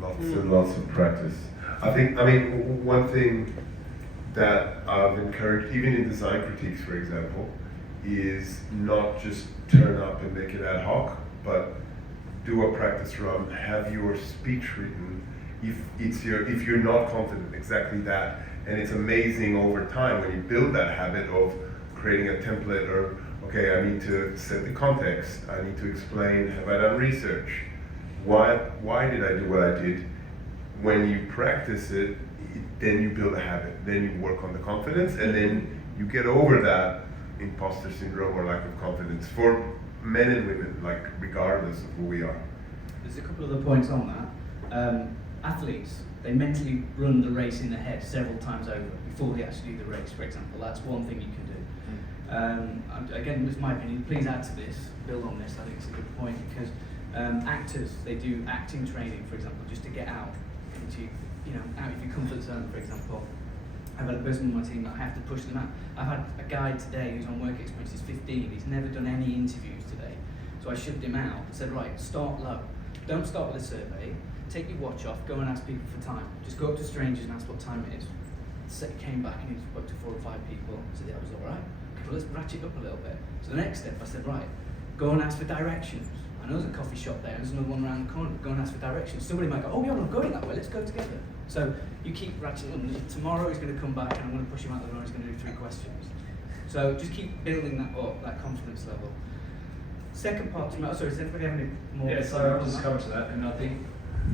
Lots and lots of practice. I mean, one thing that I've encouraged, even in design critiques, for example, is not just turn up and make it ad hoc, but do a practice run, have your speech written. If you're not confident, exactly that. And it's amazing over time when you build that habit of creating a template, or okay, I need to set the context, I need to explain, have I done research? Why did I do what I did? When you practice it, then you build a habit, then you work on the confidence, and then you get over that imposter syndrome or lack of confidence for men and women, like regardless of who we are. There's a couple of other points on that. Athletes, they mentally run the race in their head several times over before they actually do the race, for example. That's one thing you can do. Again, this is my opinion, please add to this, build on this, I think it's a good point, because actors, they do acting training, for example, just to get out into, out of your comfort zone, for example. I've had a person on my team that I have to push them out. I've had a guy today who's on work experience, he's 15, he's never done any interviews today. So I shoved him out and said, right, start low. Don't start with a survey, take your watch off, go and ask people for time. Just go up to strangers and ask what time it is. So he came back and he spoke to 4 or 5 people, said, yeah, it was all right. but let's ratchet up a little bit. So the next step, I said, right, go and ask for directions. I know there's a coffee shop there, there's another one around the corner, go and ask for directions. Somebody might go, oh yeah, well, I'm going that way, let's go together. So you keep ratcheting up. Tomorrow he's going to come back and I'm going to push him out the door and he's going to do 3 questions. So just keep building that up, that confidence level. Second part, sorry, does anybody have any more? Yeah, so I'll just come to that, and I think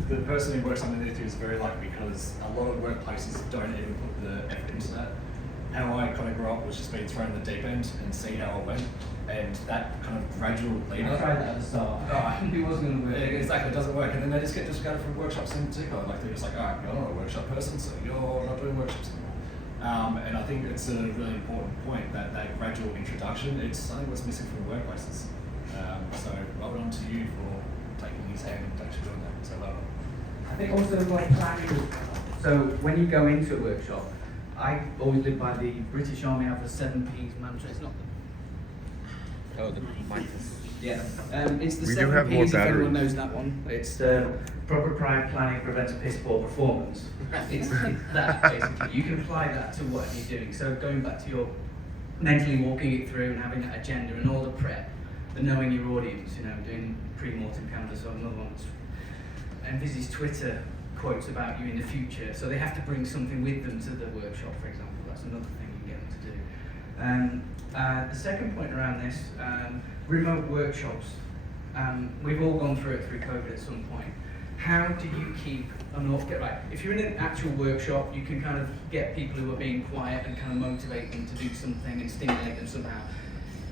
the person who works underneath you is very lucky because a lot of workplaces don't even put the effort into that. How I kind of grew up was just being thrown in the deep end and see how it went, and that kind of gradual leader. I tried that at the start. It wasn't going to work. Exactly, it doesn't work, and then they just get disregarded from workshops in particular. Like they're just like, alright, you're not a workshop person, so you're not doing workshops anymore. And I think it's a really important point that gradual introduction, it's something that's missing from the workplaces. So well done to you for taking his hand and actually doing that. So well done. I think also like planning. So when you go into a workshop, I always live by the British Army have a 7 P's mantra. It's not the. Oh, the minus. Yeah, it's the 7 P's. If everyone knows that one, it's proper prior planning prevents piss poor performance. It's that basically. You can apply that to what you're doing. So going back to your mentally walking it through and having that agenda and all the prep, the knowing your audience, you know, doing pre-mortem canvas or another one. Envisage Twitter quotes about you in the future, so they have to bring something with them to the workshop, for example. That's another thing you can get them to do. The second point around this, remote workshops. We've all gone through it through COVID at some point. How do you keep right? If you're in an actual workshop, you can kind of get people who are being quiet and kind of motivate them to do something and stimulate them somehow.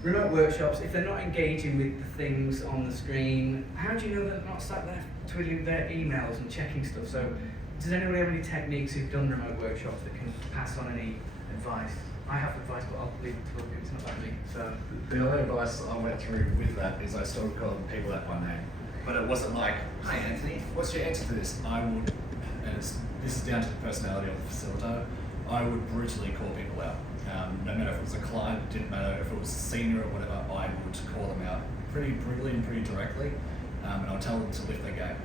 Remote workshops, if they're not engaging with the things on the screen, how do you know they're not sat there twiddling their emails and checking stuff? So, does anybody have any techniques who've done remote workshops that can pass on any advice? I have advice, but I'll leave it to other people. It's not about me. So, the only advice I went through with that is I started calling people out by name. But it wasn't like, hi Anthony, what's your answer to this? I would, and this is down to the personality of the facilitator, I would brutally call people out. No matter if it was a client, it didn't matter if it was a senior or whatever, I would call them out pretty brutally and pretty directly, and I'll tell them to lift their game.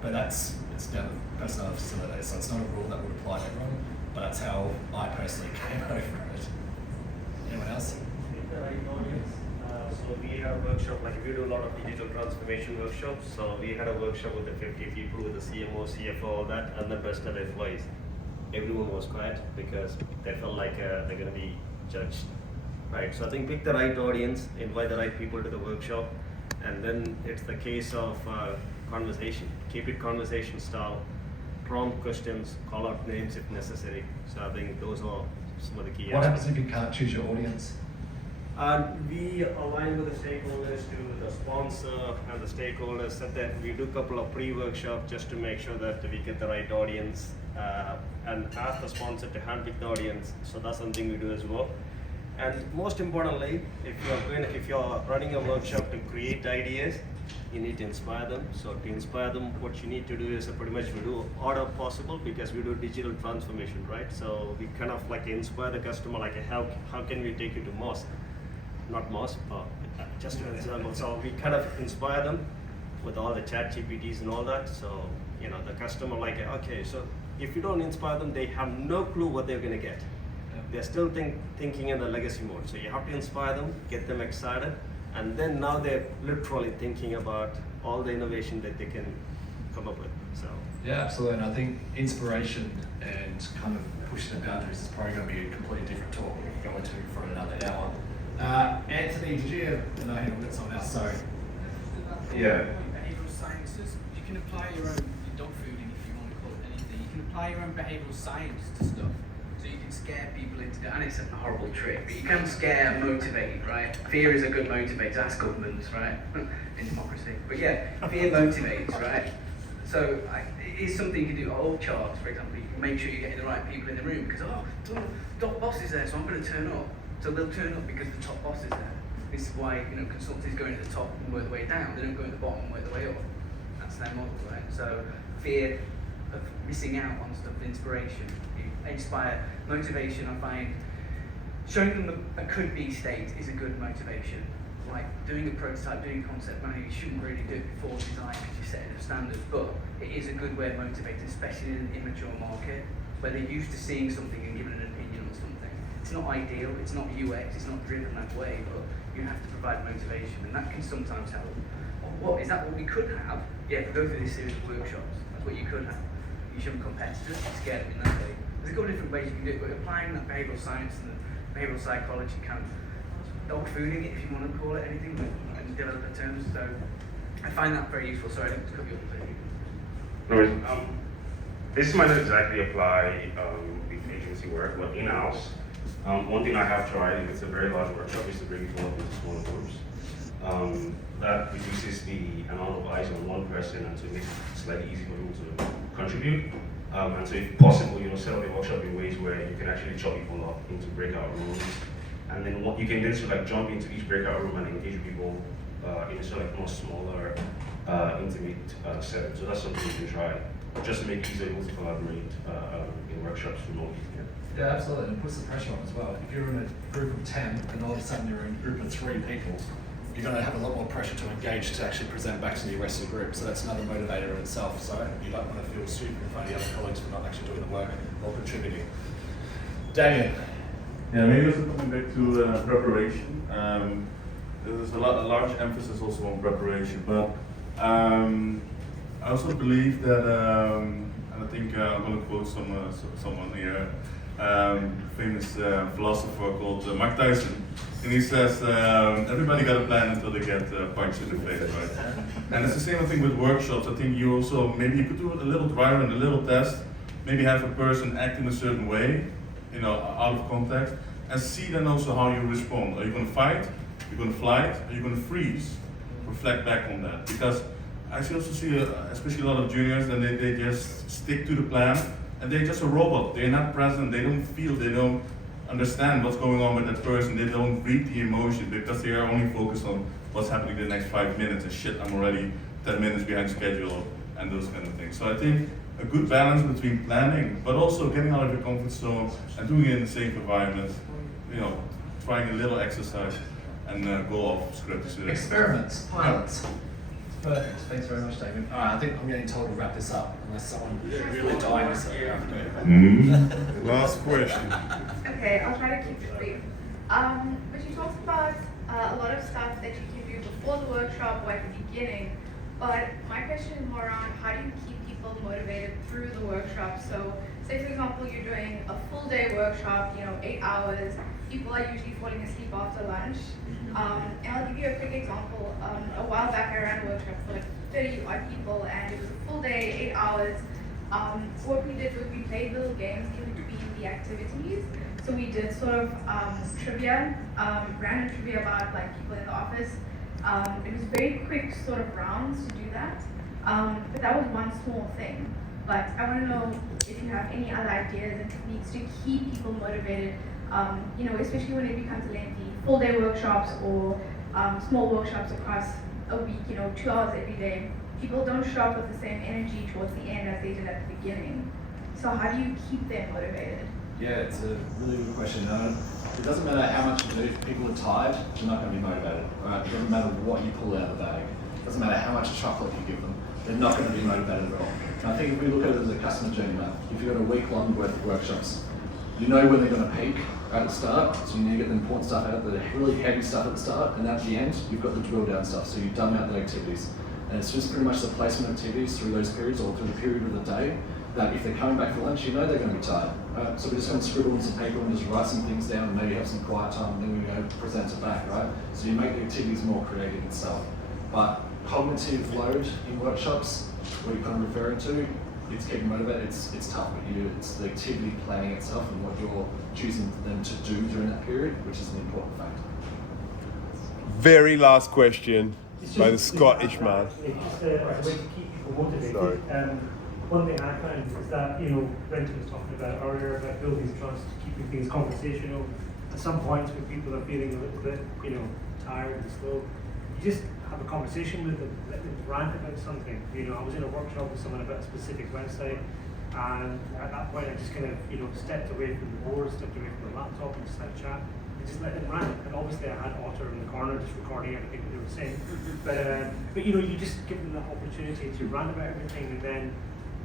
But it's down to the personality of the facilitator, so it's not a rule that would apply to everyone, but that's how I personally came over it. Anyone else? So we had a workshop, like we do a lot of digital transformation workshops. So we had a workshop with the 50 people, with the CMO, CFO, all that, and the rest of the employees. Everyone was quiet because they felt like they're going to be judged, right? So I think pick the right audience, invite the right people to the workshop, and then it's the case of conversation. Keep it conversation style, prompt questions, call out names if necessary. So I think those are some of the key What aspects. happens if you can't choose your audience? We align with the stakeholders to the sponsor and the stakeholders, said that we do a couple of pre-workshops just to make sure that we get the right audience and ask the sponsor to handpick the audience. So that's something we do as well. And most importantly, if you're running a workshop to create ideas, you need to inspire them. So to inspire them, what you need to do is pretty much we do order possible because we do digital transformation, right? So we kind of like inspire the customer, like how can we take you to Moss? Not Moss, but just an example. So we kind of inspire them with all the chat GPTs and all that. So, you know, the customer like, okay, so if you don't inspire them, they have no clue what they're gonna get. They're still thinking in the legacy mode. So you have to inspire them, get them excited, and then now they're literally thinking about all the innovation that they can come up with. So Yeah, absolutely. And I think inspiration and kind of pushing the boundaries is probably going to be a completely different talk we can go into for another hour. Anthony, did you have, no, hang on, that's something else, sorry. Yeah. Behavioural sciences, you can apply your own dog fooding if you want to call it anything. You can apply your own behavioural science to stuff. So you can scare people into it, and it's a horrible trick, but you can scare and motivate, right? Fear is a good motivator, ask governments, right? In democracy. But yeah, fear motivates, right? So it is something you can do. Org charts, for example, you can make sure you're getting the right people in the room, because, top boss is there, so I'm going to turn up. So they'll turn up because the top boss is there. This is why, you know, consultants go into the top and work the way down. They don't go in the bottom and work the way up. That's their model, right? So fear of missing out on stuff, inspiration, inspire, motivation. I find showing them a could-be state is a good motivation. Like doing a prototype, doing concept manual, you shouldn't really do it before design because you're setting the standards, but it is a good way of motivating, especially in an immature market where they're used to seeing something and giving an opinion on something. To it's not ideal, it's not UX, it's not driven that way, but you have to provide motivation, and that can sometimes help. Is that what we could have? Yeah, if we go through this series of workshops, that's what you could have. You shouldn't competitors, you scare them in that way. There's a couple of different ways you can do it, but applying that behavioural science and the behavioural psychology kind of dog fooding it, if you want to call it anything, but in developer terms. So I find that very useful. Sorry, I didn't cut you off there. No worries. This might not exactly apply with agency work, but in-house, one thing I have tried, if it's a very large workshop, is to bring people up into smaller groups. That reduces the amount of eyes on one person and to make it slightly easier for people to contribute. And so if possible, set up a workshop in ways where you can actually chop people up into breakout rooms. And then you can then sort of jump into each breakout room and engage people in a sort of more smaller, intimate setting. So that's something you can try, just to make it easier to collaborate in workshops remotely. Yeah, absolutely, and it puts the pressure on as well. If you're in a group of 10 and all of a sudden you're in a group of 3 people, you're going to have a lot more pressure to engage to actually present back to the rest of the group. So that's another motivator in itself. So you don't want to feel stupid in front of the other colleagues for not actually doing the work or contributing. Damien. Yeah, maybe also coming back to preparation. There's a large emphasis also on preparation, but I also believe that, and I think I'm going to quote someone here, famous philosopher called Mike Tyson, and he says, everybody got a plan until they get punched in the face, right? And it's the same thing with workshops. I think you also, maybe you could do a little dry run, a little test, maybe have a person act in a certain way, out of context, and see then also how you respond. Are you going to fight? Are you going to flight? Are you going to freeze? Reflect back on that. Because I also see, especially a lot of juniors, and they just stick to the plan, and they're just a robot. They're not present, they don't feel, they don't understand what's going on with that person, they don't read the emotion, because they are only focused on what's happening in the next 5 minutes, and shit, I'm already 10 minutes behind schedule, and those kind of things. So I think a good balance between planning, but also getting out of your comfort zone, and doing it in a safe environment, trying a little exercise, and go off script. Experiments, pilots. Perfect. Thanks very much, David. All right, I think I'm getting told to wrap this up, unless someone really dying to say Last question. Okay, I'll try to keep it brief. But you talked about a lot of stuff that you can do before the workshop or at the beginning, but my question is more around how do you keep people motivated through the workshop? So, say for example, you're doing a full day workshop, 8 hours, people are usually falling asleep after lunch. And I'll give you a quick example. A while back I ran a workshop for like 30 odd people, and it was a full day, 8 hours. What we did was we played little games in between the activities. So we did sort of trivia, random trivia about like people in the office. It was very quick sort of rounds to do that. But that was one small thing. But I want to know if you have any other ideas and techniques to keep people motivated, especially when it becomes lengthy, full day workshops or small workshops across a week, 2 hours every day. People don't show up with the same energy towards the end as they did at the beginning. So how do you keep them motivated? Yeah, it's a really good question. It doesn't matter how much you do. If people are tired, they're not going to be motivated. Right? It doesn't matter what you pull out of the bag. It doesn't matter how much chocolate you give them. They're not going to be motivated at all. And I think if we look at it as a customer journey map, if you've got a week-long worth of workshops, you know when they're going to peak at the start, so you need to get the important stuff out, the really heavy stuff at the start, and at the end, you've got the drill down stuff, so you've done out the activities. And it's just pretty much the placement activities through those periods or through the period of the day that if they're coming back for lunch, you know they're going to be tired. Right? So we're just going to scribble on some paper and just write some things down and maybe have some quiet time and then we go present it back, right? So you make the activities more creative itself. But cognitive load in workshops, what you're kind of referring to, it's getting motivated, it's tough, but it's the activity planning itself and what you're choosing them to do during that period, which is an important factor. Very last question by the Scottish man. It's just a way to keep people motivated. Sorry. One thing I found is that, Brenton was talking about earlier about building trust, keeping things conversational. At some points when people are feeling a little bit, tired and slow, you just have a conversation with them, let them rant about something. I was in a workshop with someone about a specific website, and at that point I just kind of, stepped away from the board, stepped away from the laptop and just had a chat, and just let them rant. And obviously I had Otter in the corner just recording everything that they were saying. But you just give them the opportunity to rant about everything, and then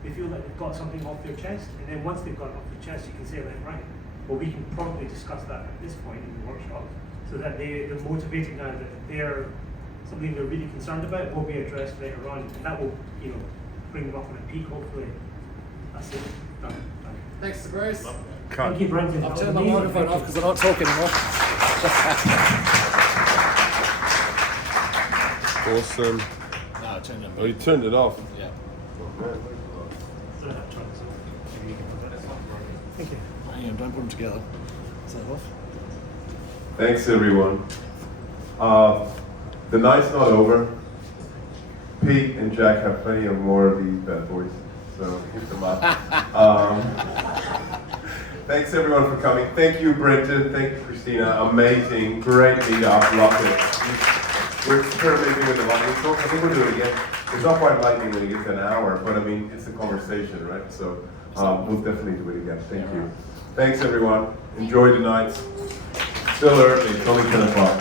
they feel like they've got something off their chest, and then once they've got it off their chest, you can say, right, but we can probably discuss that at this point in the workshop, so that they're motivated now that they're something they're really concerned about will be addressed later on, and that will, you know, bring them up on a peak, hopefully. That's it. Done. Thanks to Bruce. Thank you, Brenton. I've turned my microphone off because I don't talk anymore. Awesome. No, I turned it Oh, you turned it off. Yeah. Thank you. Hang on, don't put them together. Is that off? Thanks, everyone. The night's not over. Pete and Jack have plenty of more of these bad boys, so keep them up. Thanks, everyone, for coming. Thank you, Brenton. Thank you, Christina. Amazing. Great meetup. Loved it. We're experimenting with the lightning talk. I think we'll do it again. It's not quite lightning when it gets an hour, but I mean, it's a conversation, right? So we'll definitely do it again. Thank you. Thanks, everyone. Enjoy the night. Still early. It's only 10 o'clock.